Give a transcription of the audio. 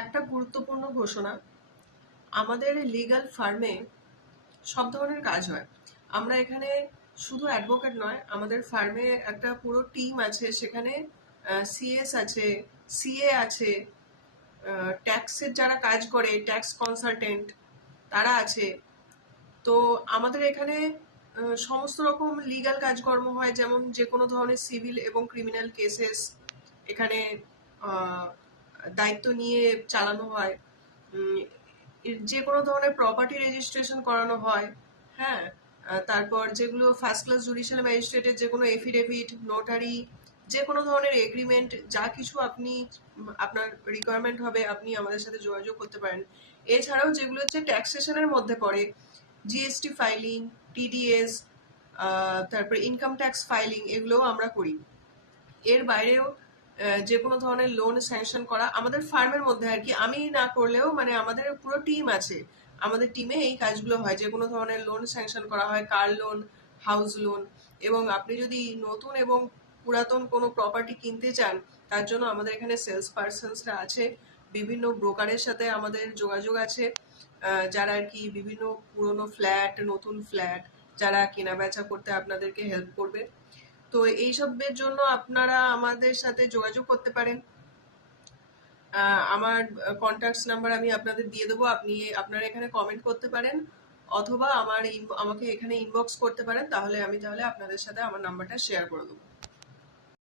একটা গুরুত্বপূর্ণ ঘোষণা, আমাদের লিগ্যাল ফার্মে সব ধরনের কাজ হয়। আমরা এখানে শুধু অ্যাডভোকেট নয়, আমাদের ফার্মে একটা পুরো টিম আছে। সেখানে সিএস আছে, সিএ আছে, ট্যাক্সের যারা কাজ করে ট্যাক্স কনসালটেন্ট তারা আছে। তো আমাদের এখানে সমস্ত রকম লিগ্যাল কাজকর্ম হয়, যেমন যে কোনো ধরনের সিভিল এবং ক্রিমিনাল কেসেস এখানে আহ, দায়িত্ব নিয়ে চালানো হয়। যে কোনো ধরনের প্রপার্টি রেজিস্ট্রেশন করানো হয়। হ্যাঁ, তারপর যেগুলো ফার্স্ট ক্লাস জুডিশিয়াল ম্যাজিস্ট্রেটের যে কোনো এফিডেভিট, নোটারি, যে কোনো ধরনের এগ্রিমেন্ট, যা কিছু আপনি আপনার রিকোয়ারমেন্ট হবে আপনি আমাদের সাথে যোগাযোগ করতে পারেন। এছাড়াও যেগুলো হচ্ছে ট্যাক্সেশনের মধ্যে পড়ে, জিএসটি ফাইলিং, টিডিএস, তারপরে ইনকাম ট্যাক্স ফাইলিং, এগুলোও আমরা করি। এর বাইরেও যে কোনো ধরনের লোন স্যাংশন করা আমাদের ফার্মের মধ্যে আর কি, আমি না করলেও মানে আমাদের পুরো টিম আছে। আমাদের টিমে এই কাজগুলো হয়, যে কোনো ধরনের লোন স্যাংশন করা হয়, কার লোন, হাউস লোন। এবং আপনি যদি নতুন এবং পুরাতন কোনো প্রপার্টি কিনতে চান, তার জন্য আমাদের এখানে সেলস পার্সনসরা আছে। বিভিন্ন ব্রোকারের সাথে আমাদের যোগাযোগ আছে, যারা আর কি বিভিন্ন পুরনো ফ্ল্যাট, নতুন ফ্ল্যাট যারা কেনা বেচা করতে আপনাদেরকে হেল্প করবে। তো এইসবের জন্য আপনারা আমাদের সাথে যোগাযোগ করতে পারেন। আমার কন্ট্যাক্টস নাম্বার আমি আপনাদের দিয়ে দেবো, আপনারা এখানে কমেন্ট করতে পারেন, অথবা আমাকে এখানে ইনবক্স করতে পারেন। তাহলে আপনাদের সাথে আমার নাম্বারটা শেয়ার করে দেবো।